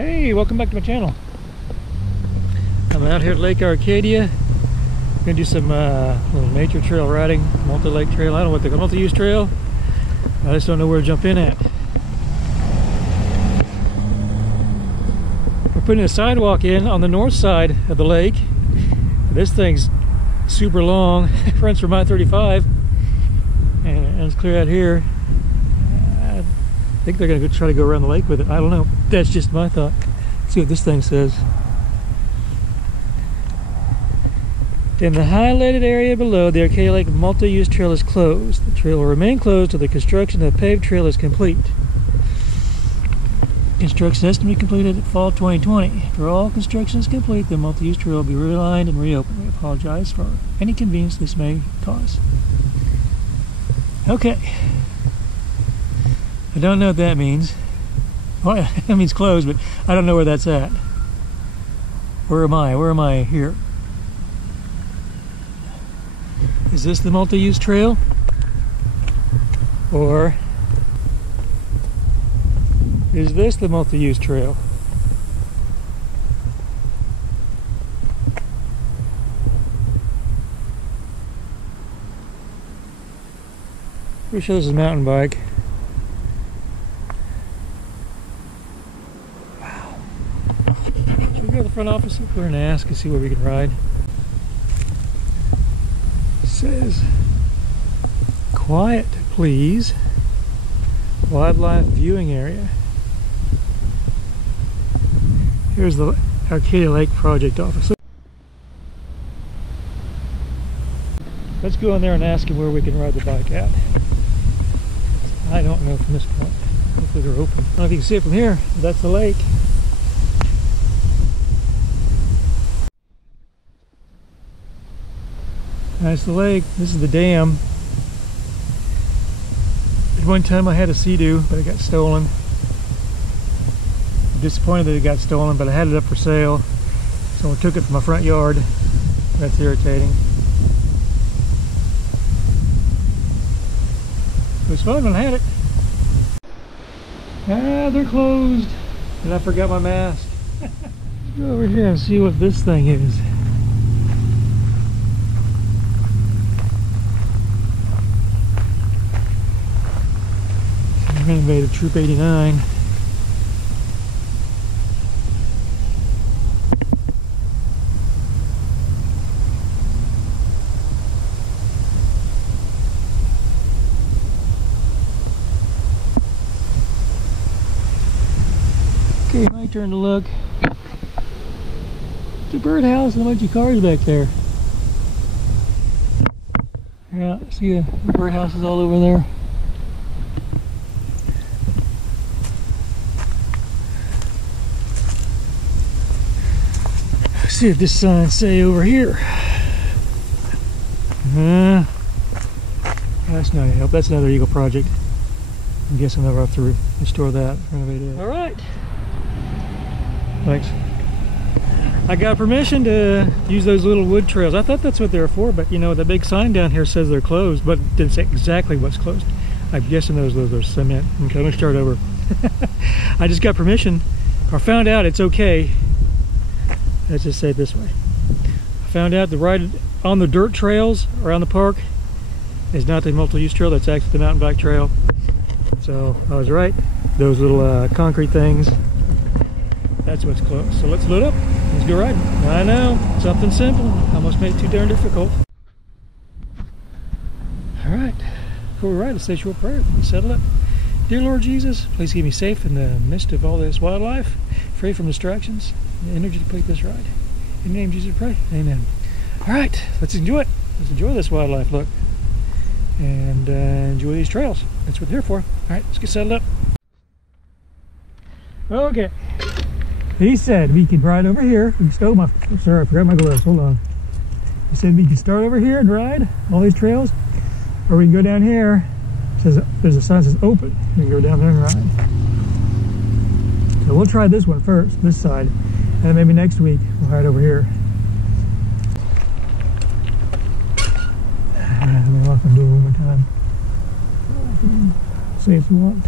Hey, welcome back to my channel. I'm out here at Lake Arcadia. Gonna do some little nature trail riding, multi-lake trail. I don't know what they're called, multi-use trail. I just don't know where to jump in at. We're putting a sidewalk in on the north side of the lake. This thing's super long, runs from I-35, and it's clear out here. I think they're gonna try to go around the lake with it. I don't know. That's just my thought. Let's see what this thing says. In the highlighted area below, the Arcadia Lake multi-use trail is closed. The trail will remain closed until the construction of the paved trail is complete. Construction estimate completed at fall 2020. After all construction is complete, the multi-use trail will be realigned and reopened. We apologize for any inconvenience this may cause. Okay. I don't know what that means. Well, that means closed, but I don't know where that's at. Where am I? Where am I here? Is this the multi-use trail? Or is this the multi-use trail? Pretty sure this is a mountain bike. Wow. Should we go to the front office? We're gonna ask and see where we can ride. Says quiet please, wildlife viewing area. Here's the Arcadia Lake project office. Let's go in there and ask him where we can ride the bike at. I don't know from this point. Hopefully they're open. I don't know if you can see it from here, but that's the lake. That's the lake. This is the dam. At one time I had a Sea-Doo, but it got stolen. I'm disappointed that it got stolen, but I had it up for sale. Someone took it from my front yard. That's irritating. It was fun when I had it. Ah, they're closed. And I forgot my mask. Let's go over here and see what this thing is. Renovated Troop 89. Okay, my turn to look. It's a birdhouse and a bunch of cars back there. Yeah, see the birdhouses all over there. See if this sign say over here. That's not help. That's another Eagle project. I'm guessing they'll have to restore that, renovate it. All right. Thanks. I got permission to use those little wood trails. I thought that's what they were for, but you know, the big sign down here says they're closed, but it didn't say exactly what's closed. I'm guessing those are cement. Okay, let me start over. I just got permission, or found out it's okay. Let's just say it this way. I found out the ride on the dirt trails around the park is not the multi-use trail, that's actually the mountain bike trail. So I was right. Those little concrete things, that's what's closed. So let's load up. Let's go riding. I know, something simple. Almost made it too darn difficult. All right, before we ride, let's say a short prayer. Let's settle up. Dear Lord Jesus, please keep me safe in the midst of all this wildlife, free from distractions, and energy to complete this ride. In the name of Jesus, pray. Amen. All right, let's enjoy it. Let's enjoy this wildlife look and enjoy these trails. That's what they're here for. All right, let's get settled up. Okay. He said we could ride over here. Oh my, sorry, I forgot my gloves. Hold on. He said we could start over here and ride all these trails, or we can go down here. It says there's a sign that says open. We can go down there and ride. So we'll try this one first, this side, and then maybe next week we'll ride over here. Let me lock my door one more time. See if you want.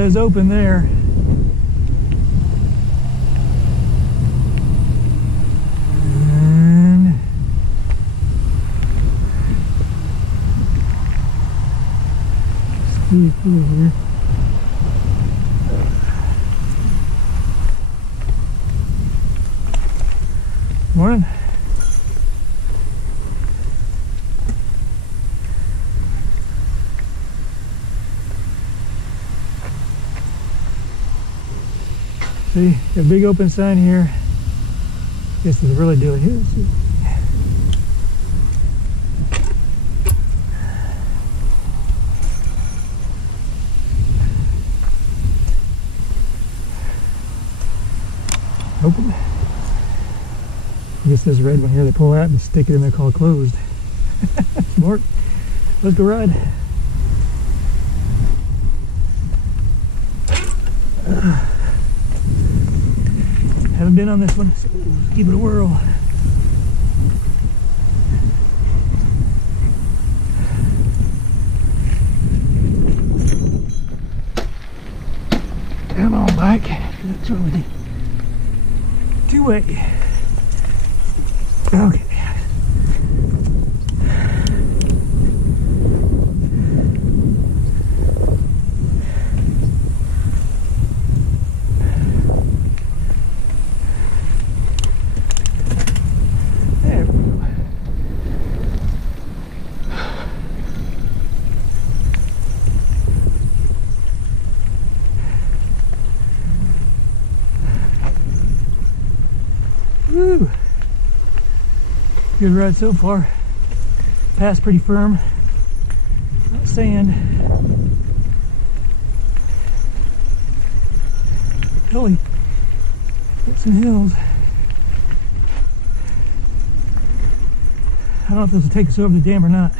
says open there. And squeeze through here. Morning. See, got a big open sign here. This is really doing it. Open. I guess this red one here they pull out and stick it in there called closed. Smart. Let's go ride. Haven't been on this one, so let's give it a whirl. Come on, bike. That's what we do. Two-way. Okay. There we go. Woo! Good ride so far. Pass pretty firm. Not sand. Hilly. Got some hills. I don't know if this will take us over the dam or not.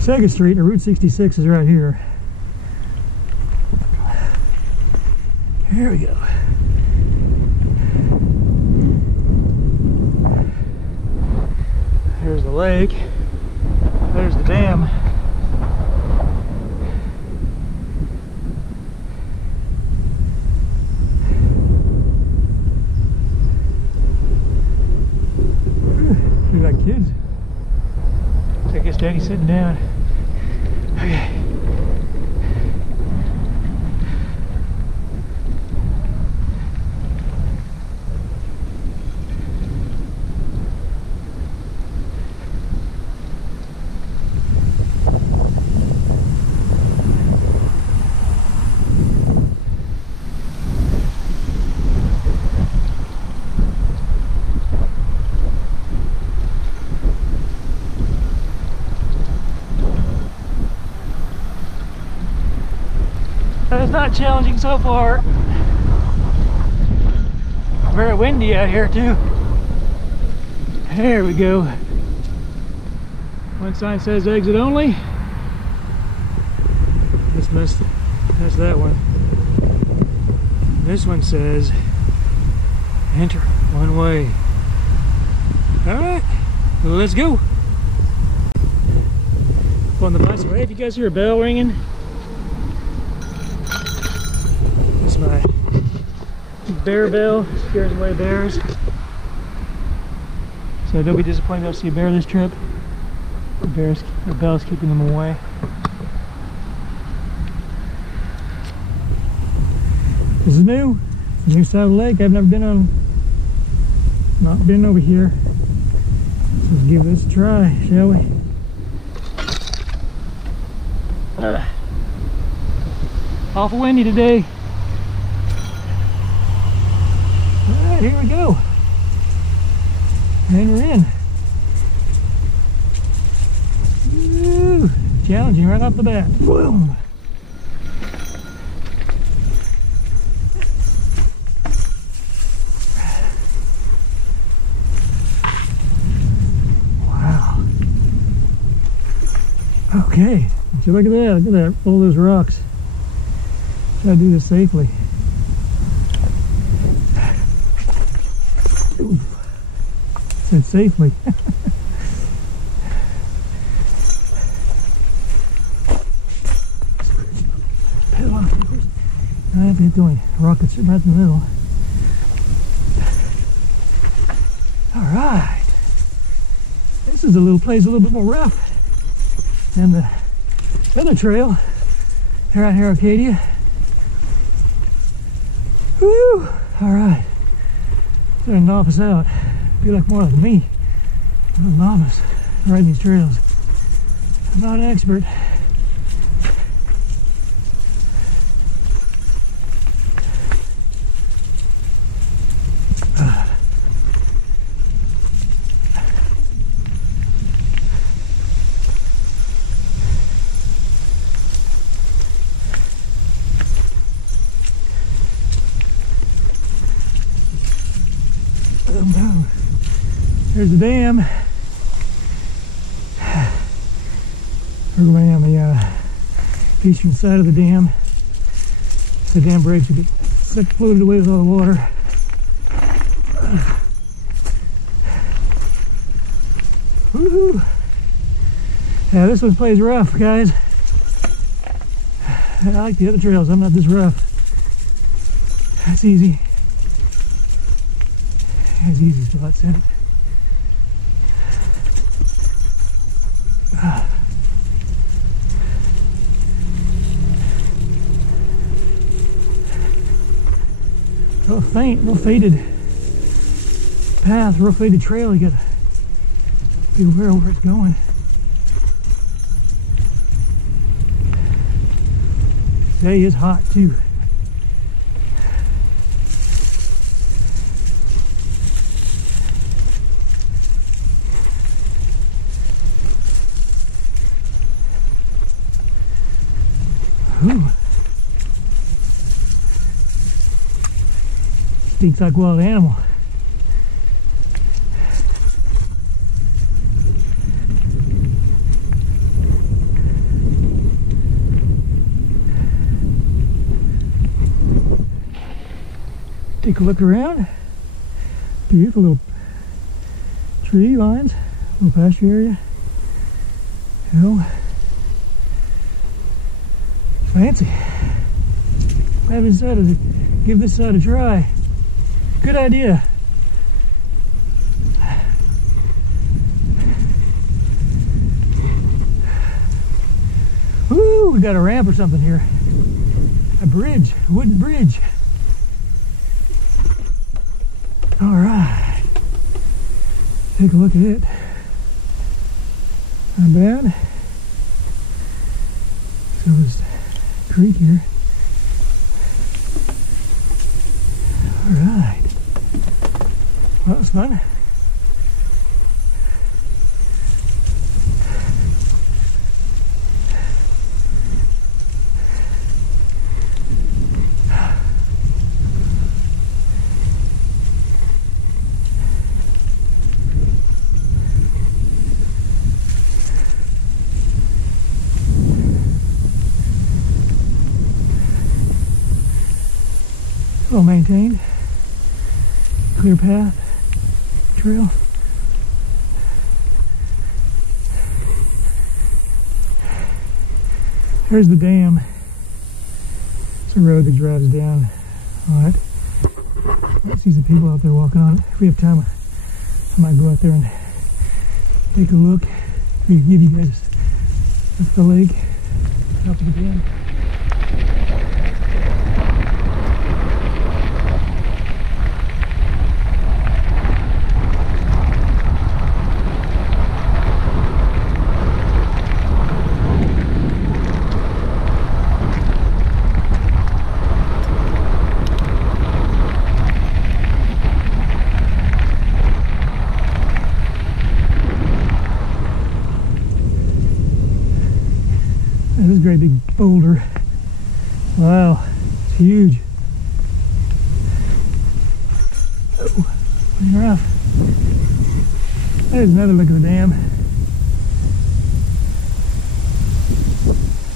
Second Street or Route 66 is right here. Here we go. There's the lake. There's the dam. We got kids. I guess Daddy's sitting down. Okay. It's not challenging so far. Very windy out here too. There we go. One sign says exit only. That's that one. This one says enter one way. Alright, well, let's go. Up on the bicycle. Hey, if you guys hear a bell ringing, my bear bell scares away bears, so don't be disappointed if you see a bear this trip. The bell's keeping them away. This is new. It's a new side of the lake. I've never been not been over here. So let's give this a try, shall we? Awful windy today. Alright, here we go. And we're in. Woo, challenging right off the bat. Boom. Wow. Okay, so look at that. Look at that. All those rocks. Try to do this safely. Said safely. rockets right in the middle. Alright. This is a little place a little bit more rough than the other trail around here, Arcadia. Woo! Alright. They're a novice out. I feel like more like me. I'm a novice riding these trails. I'm not an expert. Here's the dam. We're going on the eastern side of the dam. The dam breaks will get floated away with all the water. Woohoo! Yeah, this one plays rough, guys. I like the other trails. I'm not this rough. That's easy. As easy as Bot said it. Real faint, real faded path, real faded trail. You gotta be aware of where it's going. Today is hot too. Ooh. Stinks like wild animal. Take a look around. Beautiful little tree lines, little pasture area. You know, fancy. I haven't decided to give this side a try. Good idea. Woo, we got a ramp or something here. A bridge, a wooden bridge. All right. Take a look at it. Not bad. So this creek here. All right. Well, that was fun. Well maintained, clear path, trail. There's the dam. It's a road that drives down on it. I see some people out there walking on it. If we have time, I might go out there and take a look. Give you guys the lake, top of the dam. This is a great big boulder. Wow, it's huge. Oh, pretty rough. There's another look at the dam.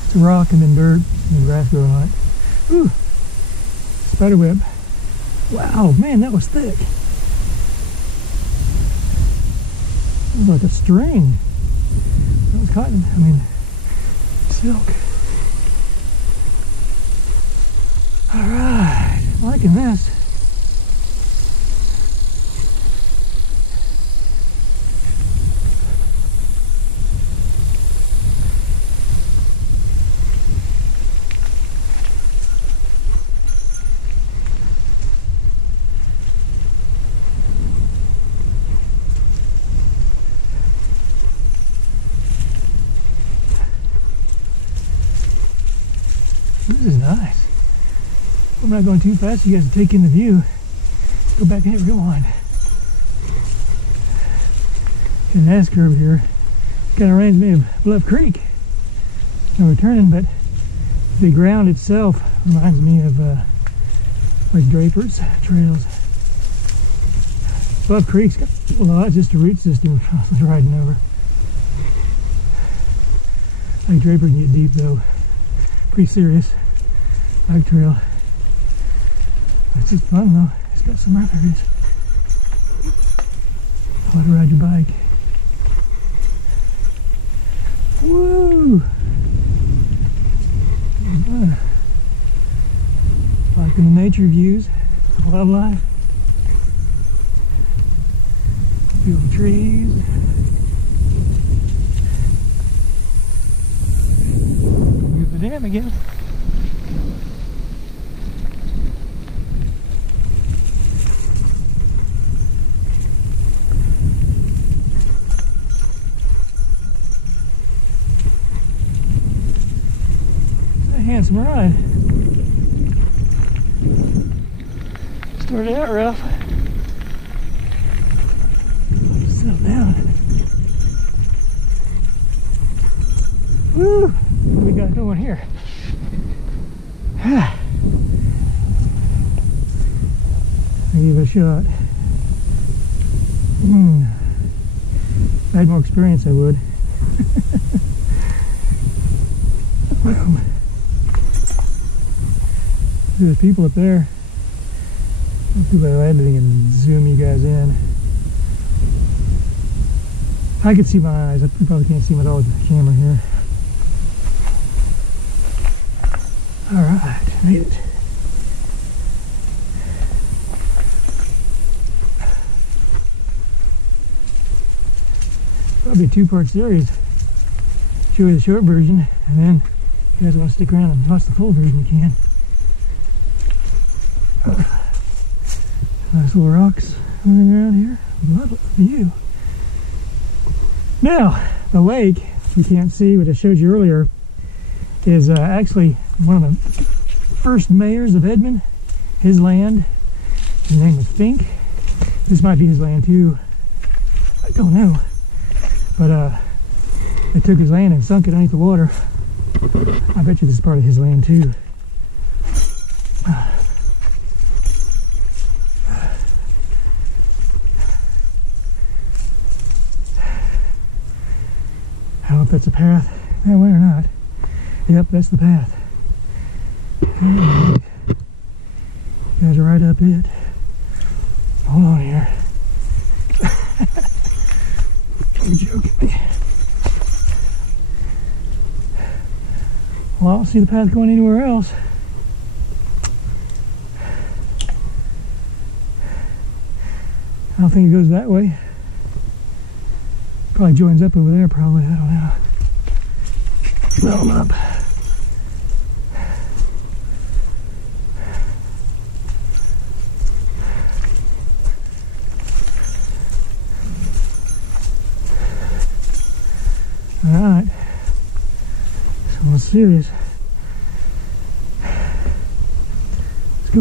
It's a rock and then dirt and grass growing on it. Ooh, spider web. Wow, man, that was thick. It was like a string. That was cotton. I mean, silk. All right. Liking this. This is nice. I'm not going too fast. You guys can take in the view. Go back and hit rewind. And that curve here kind of reminds me of Bluff Creek. No returning, but the ground itself reminds me of like Draper's trails. Bluff Creek's got a lot, just a root system I was riding over. Like Draper can get deep though. Pretty serious bike trail. It's just fun though. It's got some rough areas. How to ride your bike. Woo! Liking the nature views, wildlife, beautiful trees. Here's the dam again. Handsome ride. Started out rough. Settle down. Woo! What do we got going here? I'll give it a shot. If I had more experience, I would. There's people up there. I'll do my landing and zoom you guys in. I can see my eyes. You probably can't see them at all with the camera here. Alright, made it. Probably a two-part series. Show you the short version, and then if you guys want to stick around and watch the full version, you can. Nice little rocks running around here. Lovely view. Now, the lake you can't see, what I showed you earlier, is actually one of the first mayors of Edmond. His land. His name was Fink. This might be his land too. I don't know. But they took his land and sunk it underneath the water. I bet you this is part of his land too. I don't know if that's a path that way or not. Yep, that's the path. You guys are right up it. Hold on here. You're joking. Well, I don't see the path going anywhere else. I don't think it goes that way. Probably joins up over there, probably. I don't know. Fill them up. Alright. So let's see this. Let's go.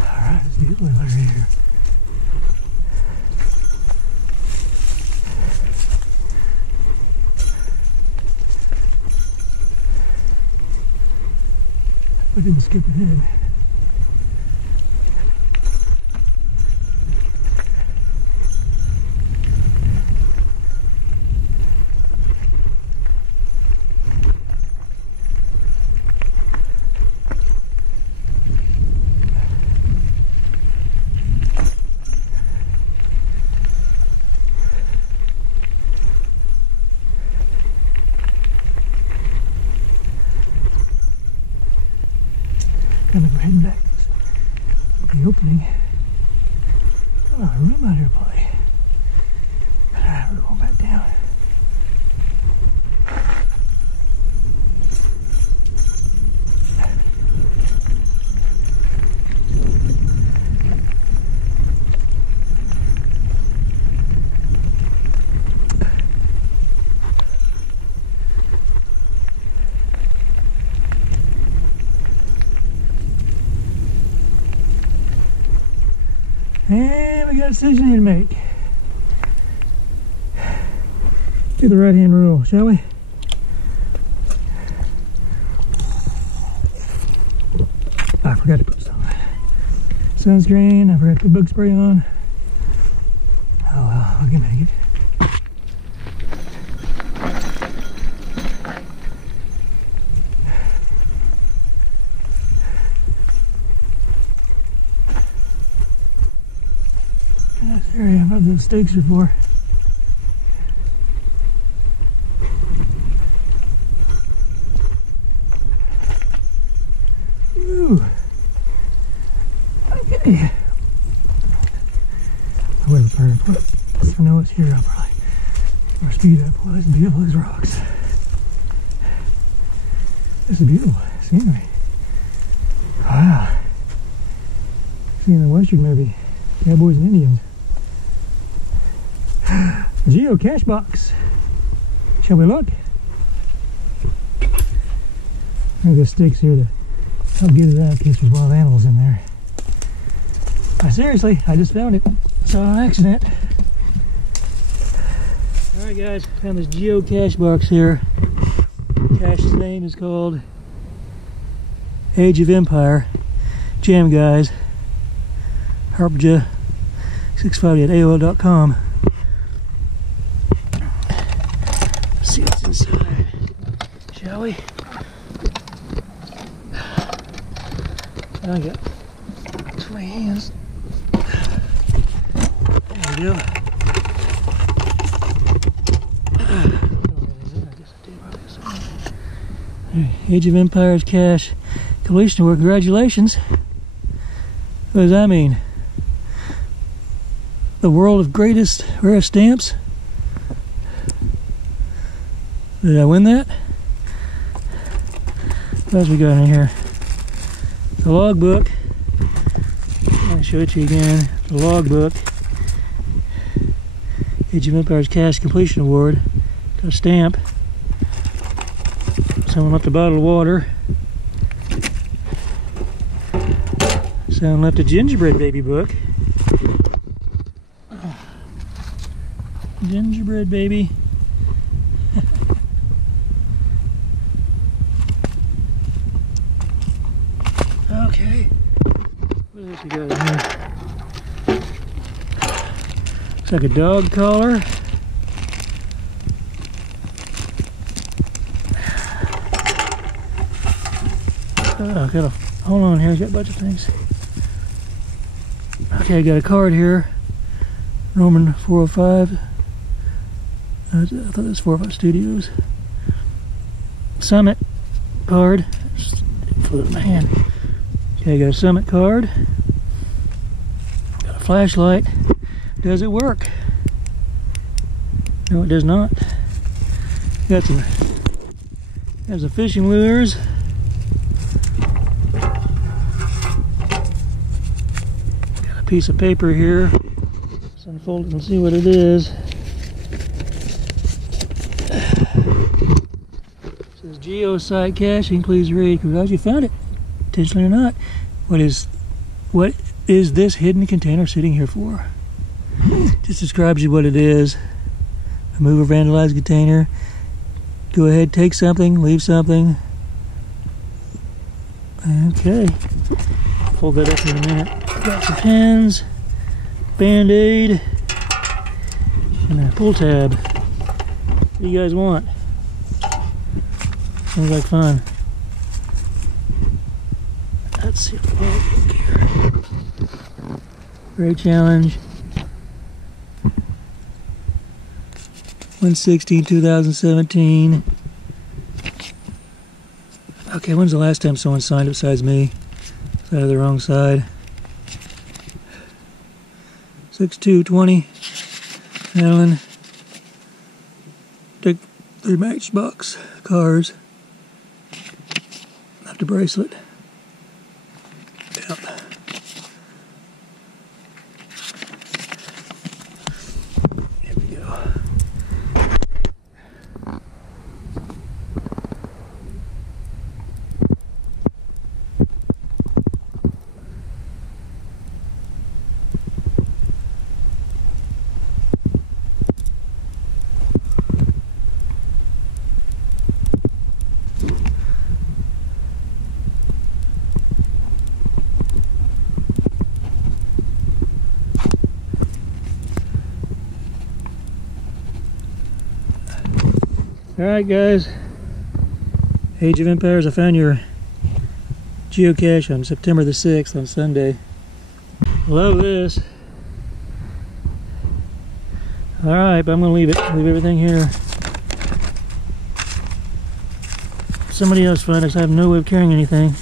Alright, let's get one over here. I didn't skip ahead. kind of heading back to the opening. Oh, a room out here, buddy. Alright, we're going back down. And we got a decision here to make. Do the right hand rule, shall we? I forgot to put some sunscreen. I forgot to put bug spray on. Oh well, we can make it. This area what those stakes are for. Ooh. Okay. I wouldn't burn it, but if I know it's here, I'll probably or speed up. Well, that's beautiful, these rocks. This is beautiful scenery. Wow. Seeing the Western movie, Cowboys and Indians. Geo Cache box. Shall we look? There's the sticks here to help get it out in case there's wild animals in there. Seriously, I just found it. Saw it on accident. Alright guys, found this Geo Cache box here. Cache's name is called Age of Empire. Jam guys. Harpja658AOL.com. Let's see what's inside, shall we? I got 20 hands. There we go. Age of Empires cache completion award. Congratulations. What does that mean? The world of greatest rare stamps? Did I win that? What else we got in here? The logbook. I'll show it to you again. The logbook. Age of Empires Cache Completion Award. Got a stamp. Someone left a bottle of water. Someone left a gingerbread baby book. Gingerbread baby. Okay. What else we got in here? Looks like a dog collar. I got a, hold on here, I got a bunch of things. Okay, I got a card here. Roman 405. I thought it was 405 Studios. Summit card. Just flew in my hand. Okay, I got a Summit card. Got a flashlight. Does it work? No, it does not. Got some fishing lures. Got a piece of paper here. Let's unfold it and see what it is. It says Geo Site Caching, please read. Because you found it, intentionally or not. What is this hidden container sitting here for? Just describes you what it is. Remove or vandalize container. Go ahead, take something, leave something. Okay. Fold that up in a minute. Got some pens, Band-Aid, and a pull tab. What do you guys want? Sounds like fun. Let's see what we here. Great challenge. 1/16/2017. Okay, when's the last time someone signed it besides me? Out of the wrong side. 6220. Handling. Take 3 Matchbox cars. Left a bracelet. Yep. Here we go. Alright guys, Age of Empires, I found your geocache on September the 6th on Sunday. Love this. Alright, but I'm going to leave it. Leave everything here. Somebody else find it, 'cause I have no way of carrying anything.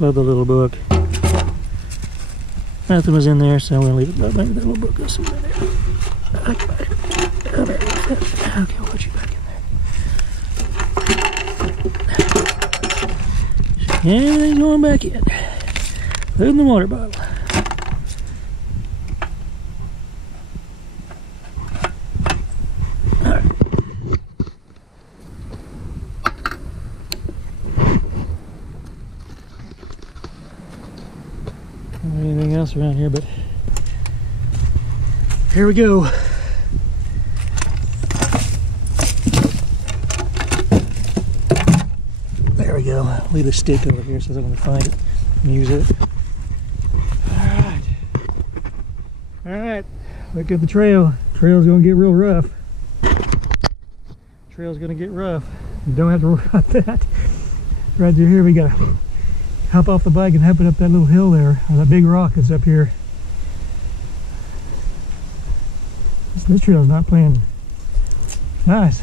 Love the little book. Nothing was in there, so I'm going to leave it. Maybe that little book goes somewhere there. Okay, I'll put you back in there. Everything's going back in. Including the water bottle. Alright. Anything else around here, but here we go. Leave the stick over here so I'm going to find it and use it. Alright. Alright. Look at the trail. Trail's going to get real rough. Trail's going to get rough. You don't have to worry about that. Right through here we got to hop off the bike and hop it up that little hill there. Or that big rock that's up here. This trail's not playing nice.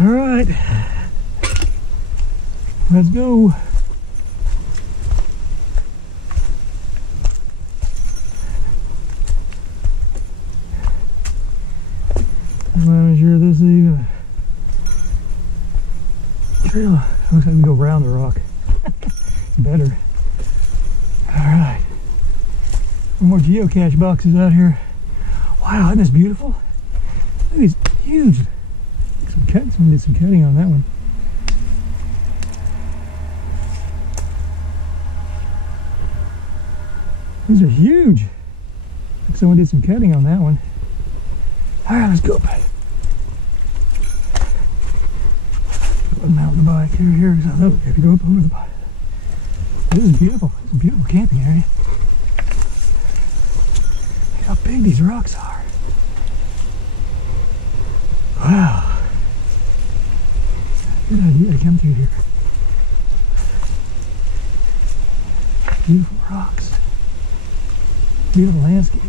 All right, let's go. I'm not sure this is even a trail. Looks like we go around the rock. Better. All right, one more geocache boxes out here. Wow, isn't this beautiful? Look at these huge. Someone did some cutting on that one. These are huge. Someone did some cutting on that one. Alright, let's go. Mount the bike here. Oh, have to go up over the bike. This is beautiful. It's a beautiful camping area. Look how big these rocks are. Wow. Good idea to come through here. Beautiful rocks. Beautiful landscape.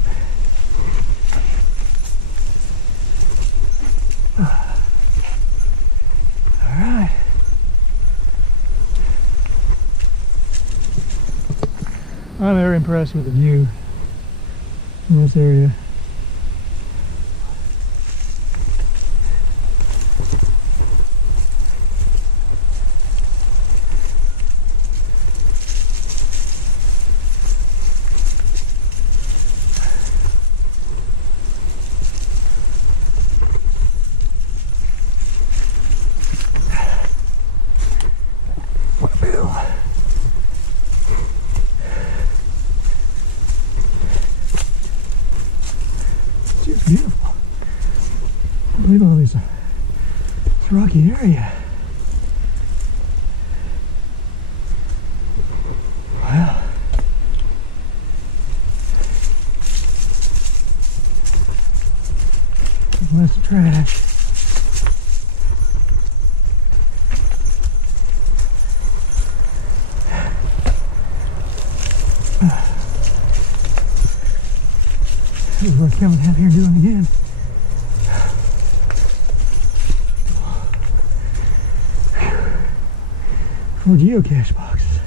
Alright. I'm very impressed with the view in this area. It's beautiful. Look at all this rocky area. Wow. trash. This is what coming out here doing again. More geocache boxes.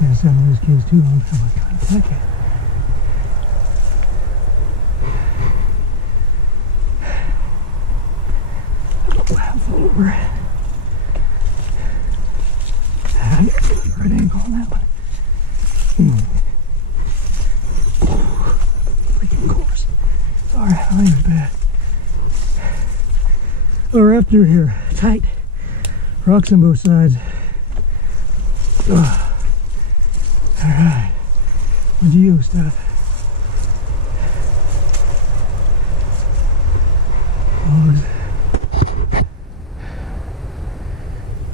Man, some of those keys too long. I'm like, God, it's like it. Wow, it's over. I got a right angle on that one. Freaking course. Sorry, I think it was bad. Oh, we're up through here. Tight. Rocks on both sides. Oh. Alright. More geo stuff. Logs.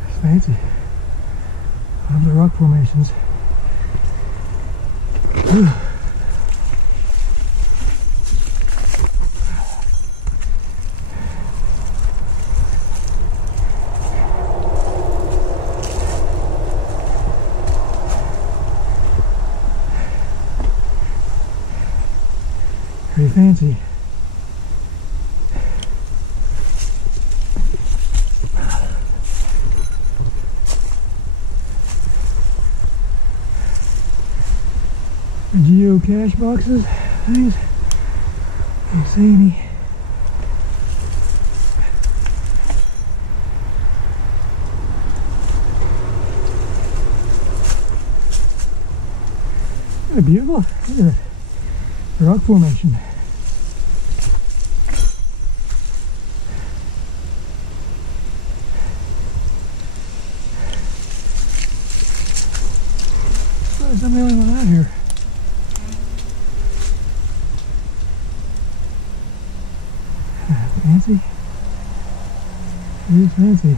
That's fancy. I love the rock formations. Pretty fancy. The geocache boxes, things. Can't see any. They're beautiful. Look at that. Rock formation. I'm the only one out here. Fancy. It is fancy.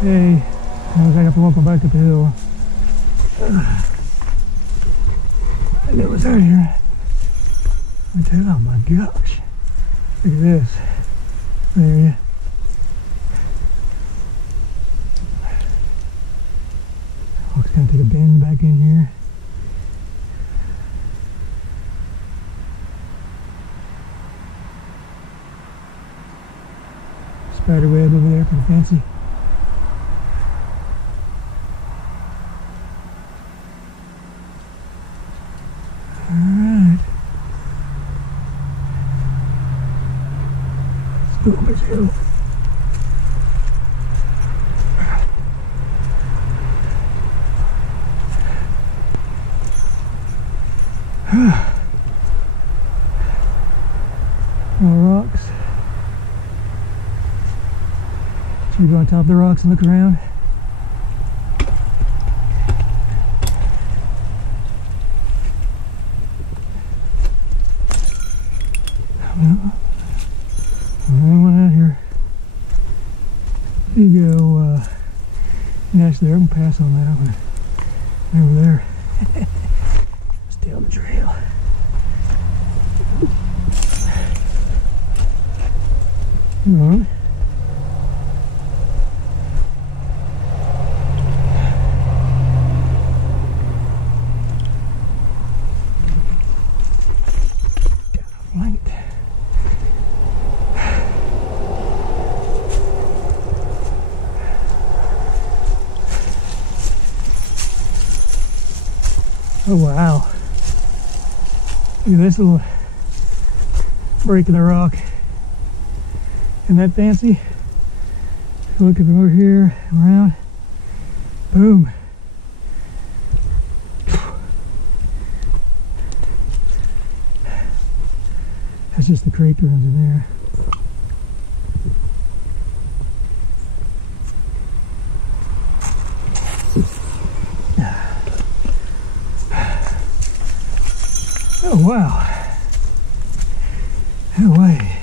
Hey, I have to walk back up the hill. I knew it was out here. I tell you, oh my gosh. Look at this. There you. Oh, it's gonna take a bend back in here. Spider web over there, pretty fancy. Alright. Let's go over this hill. More rocks. Should we go on top of the rocks and look around? One out here. There you go. Next there, I'm gonna pass on that one. Over there. Stay on the trail. Come on. Oh wow. Look at this little break in the rock. Isn't that fancy? Looking from over here, around. Boom. That's just the creek that runs in there. Oh wow. No way.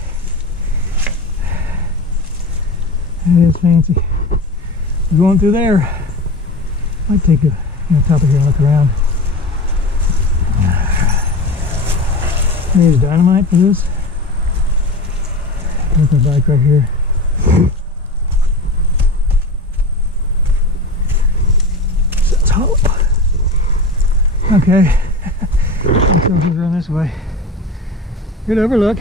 That is fancy. We're going through there. Might take a top of here and look around. I use dynamite for this. Put my bike right here. So it's hollow. Okay. Let's go around this way. Good overlook.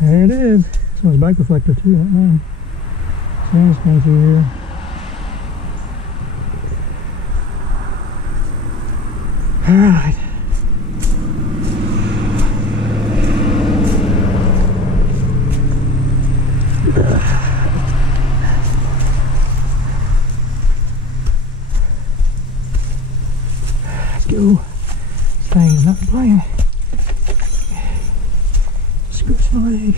There it is. This one's bike reflector too, not mine. Sand's going through here. Alright. Let's go. This thing is not playing. Scratch my leg.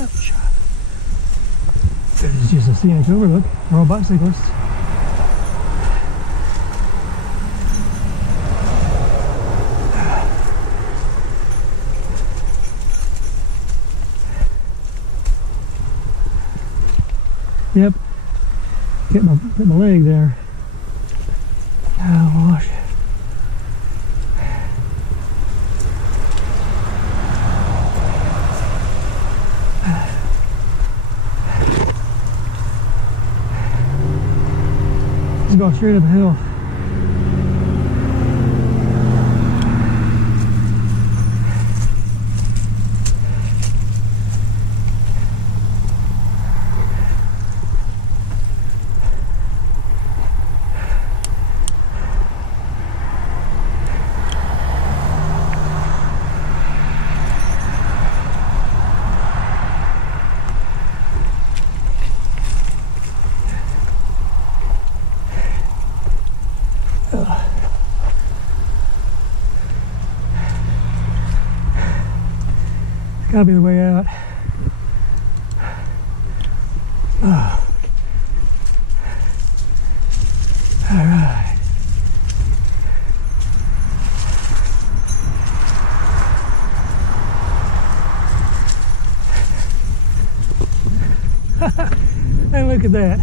Ouch. This is just a scenic overlook. We're all bicyclists. Yep, get my leg there. Oh, wash. Just go straight up a hill. Gotta be the way out. Oh. All right. And look at that.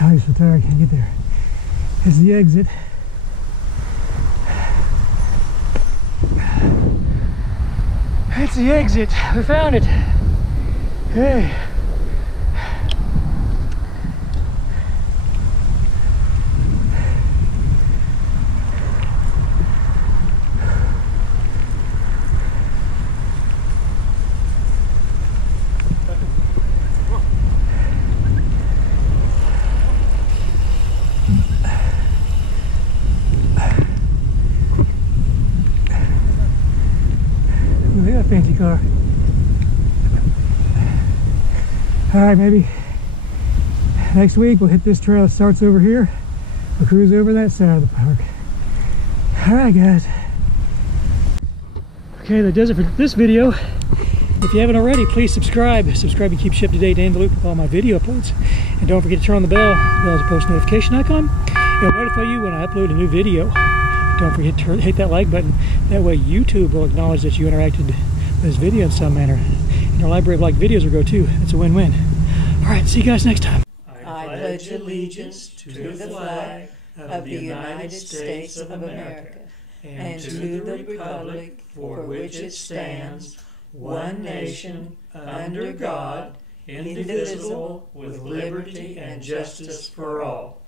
I'm so tired, I can't get there. It's the exit. That's the exit. We found it. Hey. Look at that fancy car. Alright, maybe next week we'll hit this trail that starts over here. We'll cruise over that side of the park. Alright guys. Okay, that does it for this video. If you haven't already, please subscribe. Subscribe to keep you up to date and in the loop with all my video uploads. And don't forget to turn on the bell as well as the post notification icon. It'll notify you when I upload a new video. Don't forget to hit that like button. That way YouTube will acknowledge that you interacted with this video in some manner. And your library of like videos will grow too. It's a win-win. Alright, see you guys next time. I pledge allegiance to the flag of the United States of America and to the republic for which it stands, one nation, under God, indivisible, with liberty and justice for all.